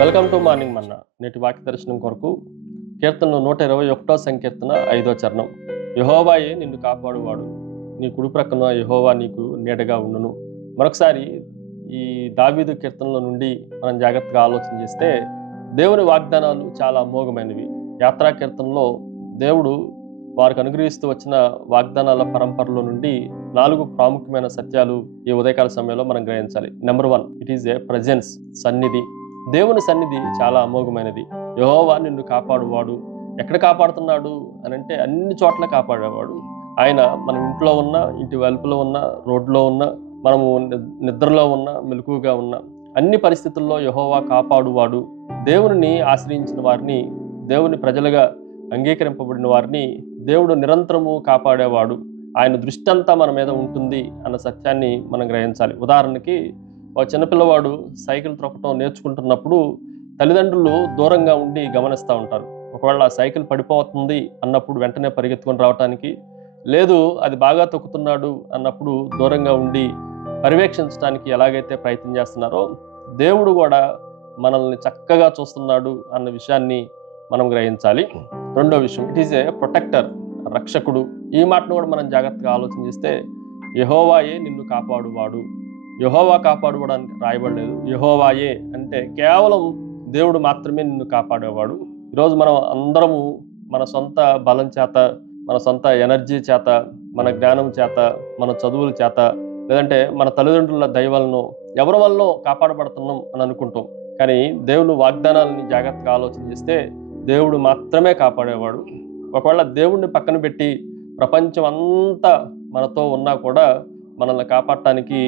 Welcome to morning మన్నా. నేటి వాక్య దర్శనం కొరకు కీర్తనలు 121వ సంకీర్తన 5వ చరణం. యెహోవాయే నిన్ను కాపాడువాడు, నీ కుడి ప్రక్కన యెహోవా నీకు నీడగా ఉండును. మరొకసారి ఈ దావీదు కీర్తనల నుండి మనం జాగ్రత్తగా ఆలోచన చేస్తే దేవుని వాగ్దానాలు చాలా అమోఘమైనవి. యాత్రా కీర్తనలో దేవుడు వారికి అనుగ్రహిస్తూ వచ్చిన వాగ్దానాల పరంపరలో నుండి 4 ప్రాముఖ్యమైన సత్యాలు ఈ ఉదయకాల సమయంలో మనం గ్రహించాలి. Number 1, it is a presence, సన్నిధి. దేవుని సన్నిధి చాలా అమోఘమైనది. యెహోవా నిన్ను కాపాడువాడు. ఎక్కడ కాపాడుతున్నాడు అని అంటే అన్ని చోట్ల కాపాడేవాడు. ఆయన మనం ఇంట్లో ఉన్న, ఇంటి వెలుపులో ఉన్న, రోడ్లో ఉన్న, మనము నిద్రలో ఉన్న, మెలకువగా ఉన్న అన్ని పరిస్థితుల్లో యెహోవా కాపాడువాడు. దేవుని ఆశ్రయించిన వారిని, దేవుని ప్రజలుగా అంగీకరింపబడిన వారిని దేవుడు నిరంతరము కాపాడేవాడు. ఆయన దృష్టి అంతా మన మీద ఉంటుంది అన్న సత్యాన్ని మనం గ్రహించాలి. ఉదాహరణకి ఒక చిన్నపిల్లవాడు సైకిల్ త్రొక్కటం నేర్చుకుంటున్నప్పుడు తల్లిదండ్రులు దూరంగా ఉండి గమనిస్తూ ఉంటారు. ఒకవేళ ఆ సైకిల్ పడిపోతుంది అన్నప్పుడు వెంటనే పరిగెత్తుకొని రావటానికి, లేదు అది బాగా తొక్కుతున్నాడు అన్నప్పుడు దూరంగా ఉండి పర్యవేక్షించడానికి ఎలాగైతే ప్రయత్నం చేస్తున్నారో దేవుడు కూడా మనల్ని చక్కగా చూస్తున్నాడు అన్న విషయాన్ని మనం గ్రహించాలి. రెండో విషయం, ఇట్ ఈస్ ఏ ప్రొటెక్టర్, రక్షకుడు. ఈ మాటను కూడా మనం జాగ్రత్తగా ఆలోచన చేస్తే యెహోవాయే నిన్ను కాపాడువాడు. యెహోవా కాపాడుకోవడానికి రాయబడలేదు. యెహోవాయే అంటే కేవలం దేవుడు మాత్రమే నిన్ను కాపాడేవాడు. ఈరోజు మనం అందరము మన సొంత బలం చేత, మన సొంత ఎనర్జీ చేత, మన జ్ఞానం చేత, మన చదువుల చేత, లేదంటే మన తల్లిదండ్రుల దయ వలనో ఎవరి వలనో కాపాడబడుతున్నాం అని అనుకుంటాం. కానీ దేవుని వాగ్దానాలని జాగ్రత్తగా ఆలోచన చేస్తే దేవుడు మాత్రమే కాపాడేవాడు. ఒకవేళ దేవుణ్ణి పక్కన పెట్టి ప్రపంచం అంతా మనతో ఉన్నా కూడా మనల్ని కాపాడటానికి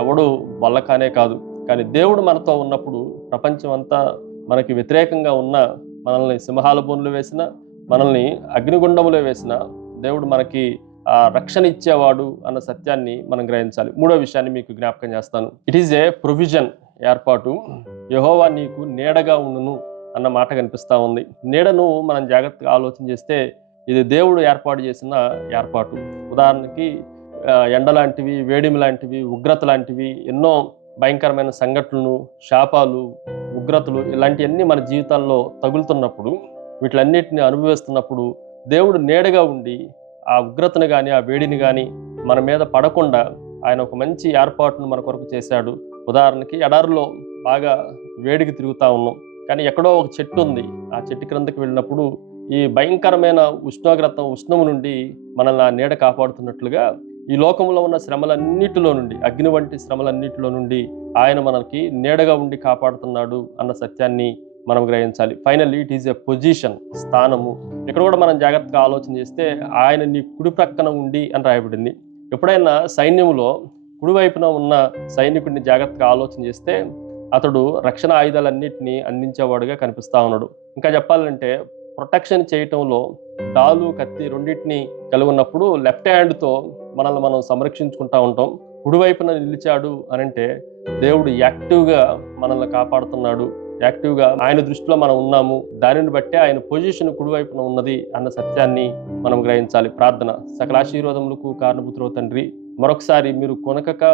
ఎవడు వల్ల కానే కాదు. కానీ దేవుడు మనతో ఉన్నప్పుడు ప్రపంచం అంతా మనకి వ్యతిరేకంగా ఉన్న, మనల్ని సింహాల బోన్లు వేసిన, మనల్ని అగ్నిగుండములో వేసిన దేవుడు మనకి ఆ రక్షణ ఇచ్చేవాడు అన్న సత్యాన్ని మనం గ్రహించాలి. మూడో విషయాన్ని మీకు జ్ఞాపకం చేస్తాను. ఇట్ ఈజ్ ఏ ప్రొవిజన్, ఏర్పాటు. యెహోవా నీకు నీడగా ఉండును అన్న మాట కనిపిస్తూ ఉంది. నీడను మనం జాగ్రత్తగా ఆలోచన చేస్తే ఇది దేవుడు ఏర్పాటు చేసిన ఏర్పాటు. ఉదాహరణకి ఎండ లాంటివి, వేడిమి లాంటివి, ఉగ్రత లాంటివి ఎన్నో భయంకరమైన సంఘటనలు, శాపాలు, ఉగ్రతలు ఇలాంటివన్నీ మన జీవితాల్లో తగులుతున్నప్పుడు, వీటిలన్నిటిని అనుభవిస్తున్నప్పుడు దేవుడు నీడగా ఉండి ఆ ఉగ్రతను కానీ, ఆ వేడిని కానీ మన మీద పడకుండా ఆయన ఒక మంచి ఏర్పాటును మన కొరకు చేశాడు. ఉదాహరణకి ఎడారిలో బాగా వేడికి తిరుగుతూ ఉన్నాం, కానీ ఎక్కడో ఒక చెట్టు ఉంది. ఆ చెట్టు క్రిందకి వెళ్ళినప్పుడు ఈ భయంకరమైన ఉష్ణము నుండి మనల్ని ఆ నీడ కాపాడుతున్నట్లుగా ఈ లోకంలో ఉన్న శ్రమలన్నిటిలో నుండి, అగ్ని వంటి శ్రమలన్నిటిలో నుండి ఆయన మనకి నీడగా ఉండి కాపాడుతున్నాడు అన్న సత్యాన్ని మనం గ్రహించాలి. Finally it is a position, స్థానము. ఇక్కడ కూడా మనం జాగ్రత్తగా ఆలోచన చేస్తే ఆయన నీ కుడి ప్రక్కన ఉండి అని రాయబడింది. ఎప్పుడైనా సైన్యంలో కుడివైపున ఉన్న సైనికుడిని జాగ్రత్తగా ఆలోచన చేస్తే అతడు రక్షణ ఆయుధాలన్నింటినీ అందించేవాడుగా కనిపిస్తూ ఉన్నాడు. ఇంకా చెప్పాలంటే ప్రొటెక్షన్ చేయటంలో డాలు, కత్తి రెండింటినీ కలిగి ఉన్నప్పుడు లెఫ్ట్ హ్యాండ్తో మనల్ని మనం సంరక్షించుకుంటూ ఉంటాం. కుడివైపున నిలిచాడు అనంటే దేవుడు యాక్టివ్గా మనల్ని కాపాడుతున్నాడు, యాక్టివ్గా ఆయన దృష్టిలో మనం ఉన్నాము. దానిని బట్టే ఆయన పొజిషన్ కుడివైపున ఉన్నది అన్న సత్యాన్ని మనం గ్రహించాలి. ప్రార్థన. సకల ఆశీర్వాదములకు కారణభూతుడవు తండ్రి, మరొకసారి మీరు కొనకక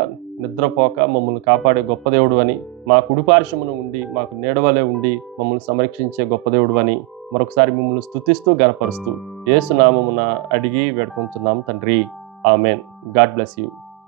నిద్రపోక మమ్మల్ని కాపాడే గొప్ప దేవుడు అని, మా కుడిపార్శ్వమున ఉండి మాకు నీడవలే ఉండి మమ్మల్ని సంరక్షించే గొప్ప దేవుడు అని మరొకసారి మిమ్మల్ని స్తుతిస్తూ గణపరుస్తూ యేసు నామమున అడిగి వేడుకొంచున్నాం తండ్రి. ఆమెన్. God bless you.